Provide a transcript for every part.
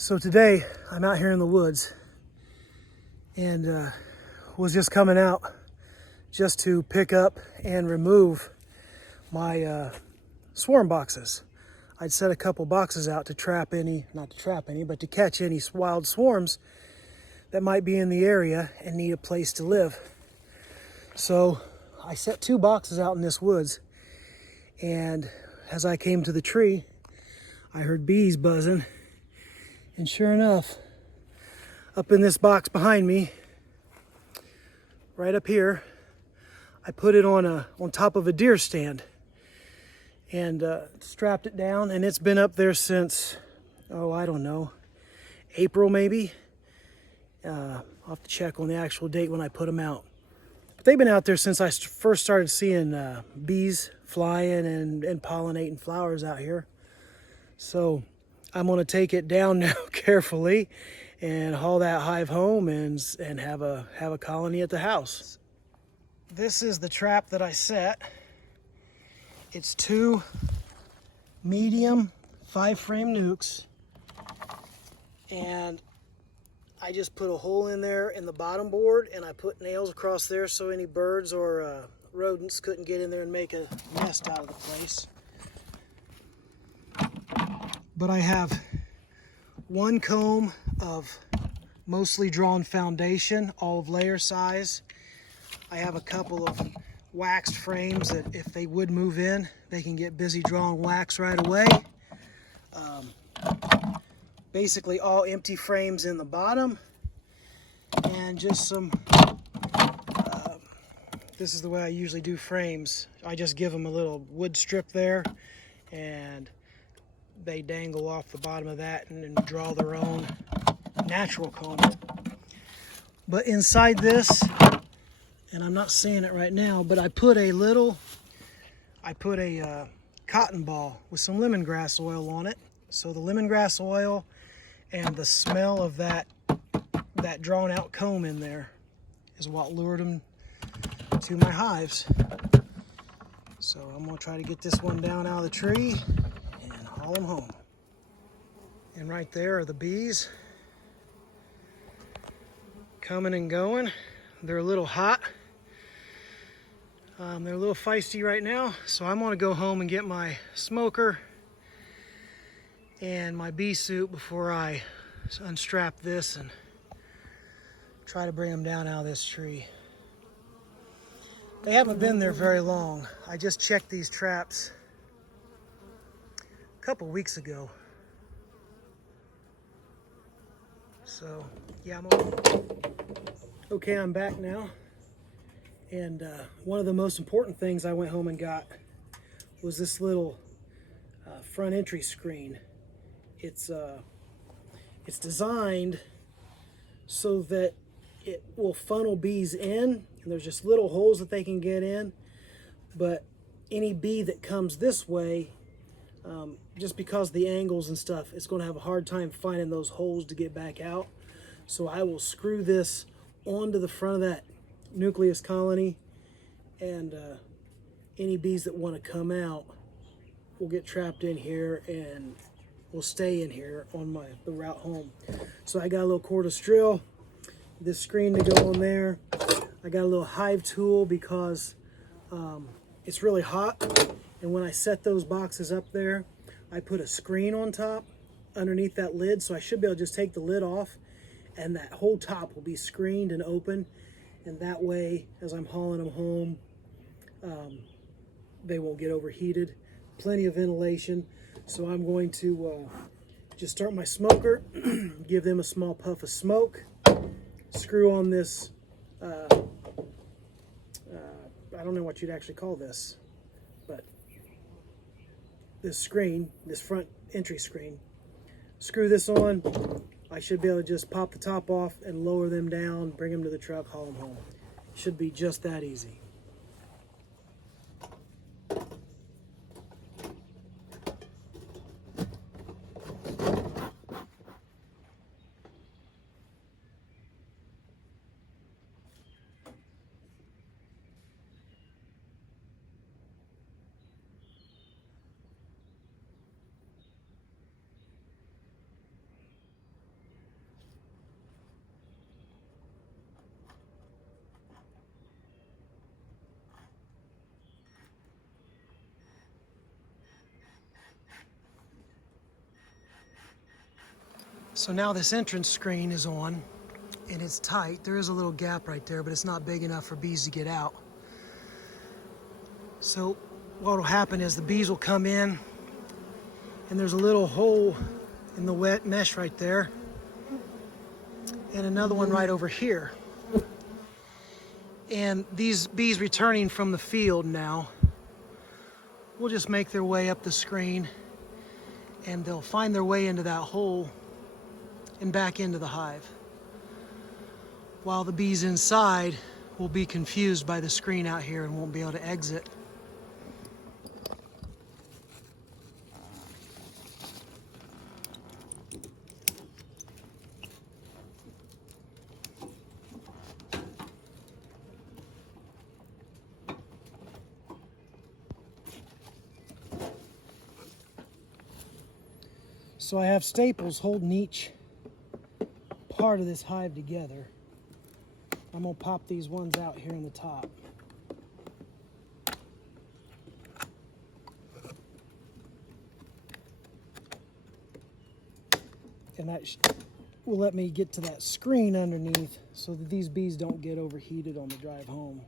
So today I'm out here in the woods and was just coming out just to pick up and remove my swarm boxes. I'd set a couple boxes out to trap any, not to trap any, but to catch any wild swarms that might be in the area and need a place to live. So I set 2 boxes out in this woods, and as I came to the tree, I heard bees buzzing. And sure enough, up in this box behind me, right up here, I put it on top of a deer stand and strapped it down, and it's been up there since, oh, I don't know, April maybe. I'll have to check on the actual date when I put them out. But they've been out there since I first started seeing bees flying and pollinating flowers out here. So I'm going to take it down now carefully and haul that hive home and have a colony at the house. This is the trap that I set. It's 2 medium 5-frame nukes, and I just put a hole in there in the bottom board, and I put nails across there so any birds or rodents couldn't get in there and make a nest out of the place. But I have 1 comb of mostly drawn foundation, all of layer size. I have a couple of waxed frames that if they would move in, they can get busy drawing wax right away. Basically all empty frames in the bottom, and just some, this is the way I usually do frames. I just give them a little wood strip there, and they dangle off the bottom of that and draw their own natural comb. But inside this, and I'm not seeing it right now, but I put a cotton ball with some lemongrass oil on it. So the lemongrass oil and the smell of that drawn out comb in there is what lured them to my hives. So I'm gonna try to get this one down out of the tree and haul them home. And right there are the bees coming and going. They're a little hot. They're a little feisty right now, so I'm gonna go home and get my smoker and my bee suit before I unstrap this and try to bring them down out of this tree. They haven't been there very long. I just checked these traps a couple weeks ago. So yeah, okay, I'm back now. And one of the most important things I went home and got was this little front entry screen. It's designed so that it will funnel bees in, and there's just little holes that they can get in. But any bee that comes this way, just because of the angles and stuff, it's going to have a hard time finding those holes to get back out. So I will screw this onto the front of that nucleus colony, and any bees that want to come out will get trapped in here and will stay in here on the route home. So I got a little cordless drill, this screen to go on there. I got a little hive tool because it's really hot, and when I set those boxes up there, I put a screen on top underneath that lid, so I should be able to just take the lid off and that whole top will be screened and open. And that way, as I'm hauling them home, they won't get overheated. Plenty of ventilation. So I'm going to just start my smoker, give them a small puff of smoke, screw on this, I don't know what you'd actually call this, but this screen, this front entry screen, screw this on. I should be able to just pop the top off and lower them down, bring them to the truck, haul them home. Should be just that easy. So now this entrance screen is on and it's tight. There is a little gap right there, but it's not big enough for bees to get out. So what will happen is the bees will come in and there's a little hole in the wet mesh right there and another one right over here. And these bees returning from the field now will just make their way up the screen and they'll find their way into that hole and back into the hive. While the bees inside will be confused by the screen out here and won't be able to exit. So I have staples holding each part of this hive together. I'm gonna pop these ones out here in the top. And that will let me get to that screen underneath so that these bees don't get overheated on the drive home.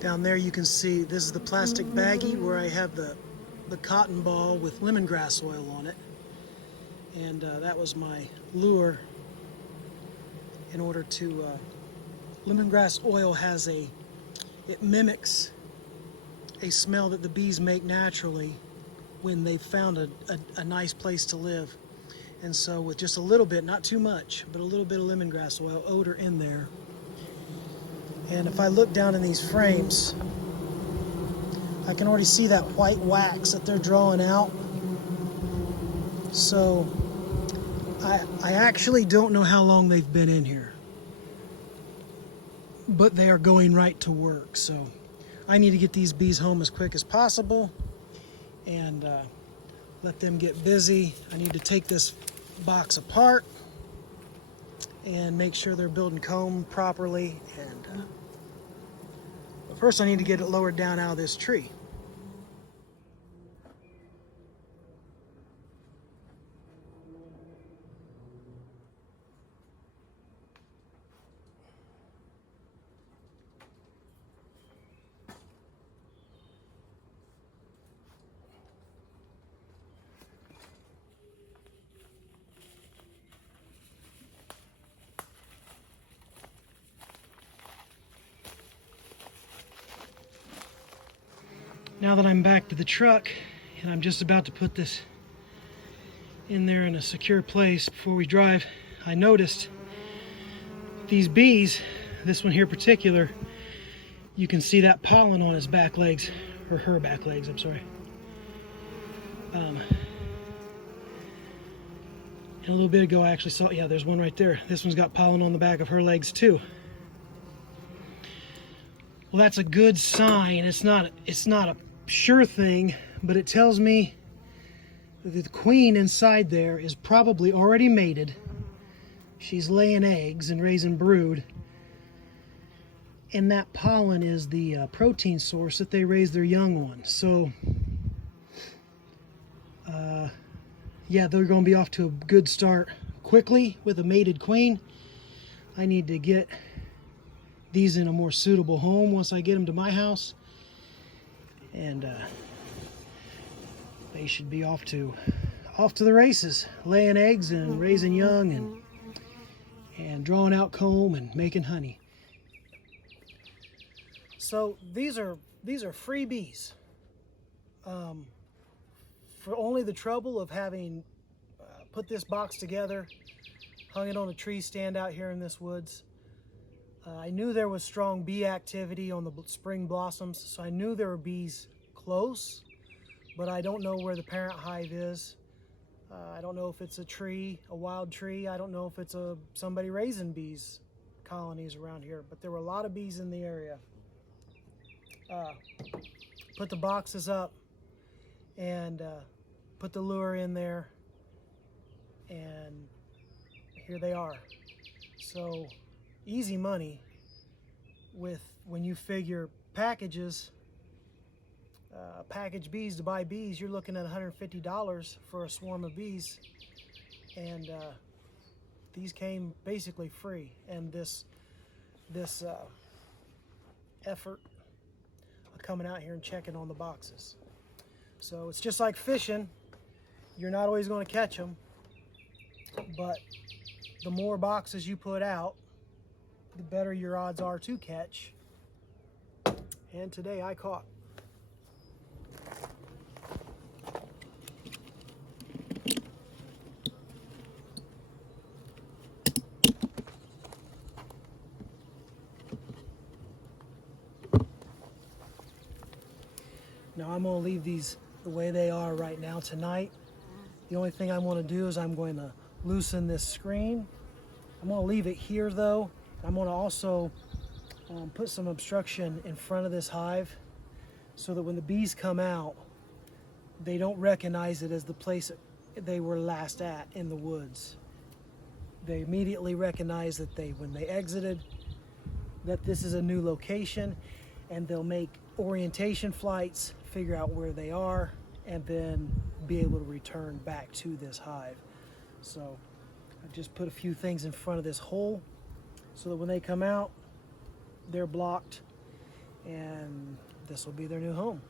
Down there you can see this is the plastic baggie where I have the cotton ball with lemongrass oil on it. And that was my lure in order to, lemongrass oil has it mimics a smell that the bees make naturally when they've found a nice place to live. And so with just a little bit, not too much, but a little bit of lemongrass oil odor in there. And if I look down in these frames, I can already see that white wax that they're drawing out. So I actually don't know how long they've been in here, but they are going right to work. So I need to get these bees home as quick as possible and let them get busy. I need to take this box apart and make sure they're building comb properly. And but first I need to get it lowered down out of this tree. Now that I'm back to the truck and I'm just about to put this in there in a secure place before we drive, I noticed these bees, this one here in particular, you can see that pollen on his back legs, or her back legs, I'm sorry. And a little bit ago I actually saw, yeah, there's one right there. This one's got pollen on the back of her legs too. Well, that's a good sign. It's not a sure thing, but it tells me that the queen inside there is probably already mated. She's laying eggs and raising brood. And that pollen is the protein source that they raise their young on. So, yeah, they're going to be off to a good start quickly with a mated queen. I need to get these in a more suitable home once I get them to my house. And they should be off to the races, laying eggs and raising young and drawing out comb and making honey. So these are free bees. For only the trouble of having put this box together, hung it on a tree stand out here in this woods. I knew there was strong bee activity on the spring blossoms, so I knew there were bees close, but I don't know where the parent hive is. I don't know if it's a tree, a wild tree. I don't know if it's somebody raising bees colonies around here, but there were a lot of bees in the area. Put the boxes up and put the lure in there and here they are. So easy money when you figure packages, package bees to buy bees, you're looking at $150 for a swarm of bees, and these came basically free. And this effort of coming out here and checking on the boxes. So it's just like fishing. You're not always going to catch them, but the more boxes you put out, the better your odds are to catch. And today I caught. Now I'm going to leave these the way they are right now tonight. The only thing I'm going to do is I'm going to loosen this screen. I'm going to leave it here though. I'm going to also put some obstruction in front of this hive so that when the bees come out, they don't recognize it as the place they were last at in the woods. They immediately recognize that when they exited, that this is a new location, and they'll make orientation flights, figure out where they are, and then be able to return back to this hive. So I just put a few things in front of this hole so that when they come out, they're blocked, and this will be their new home.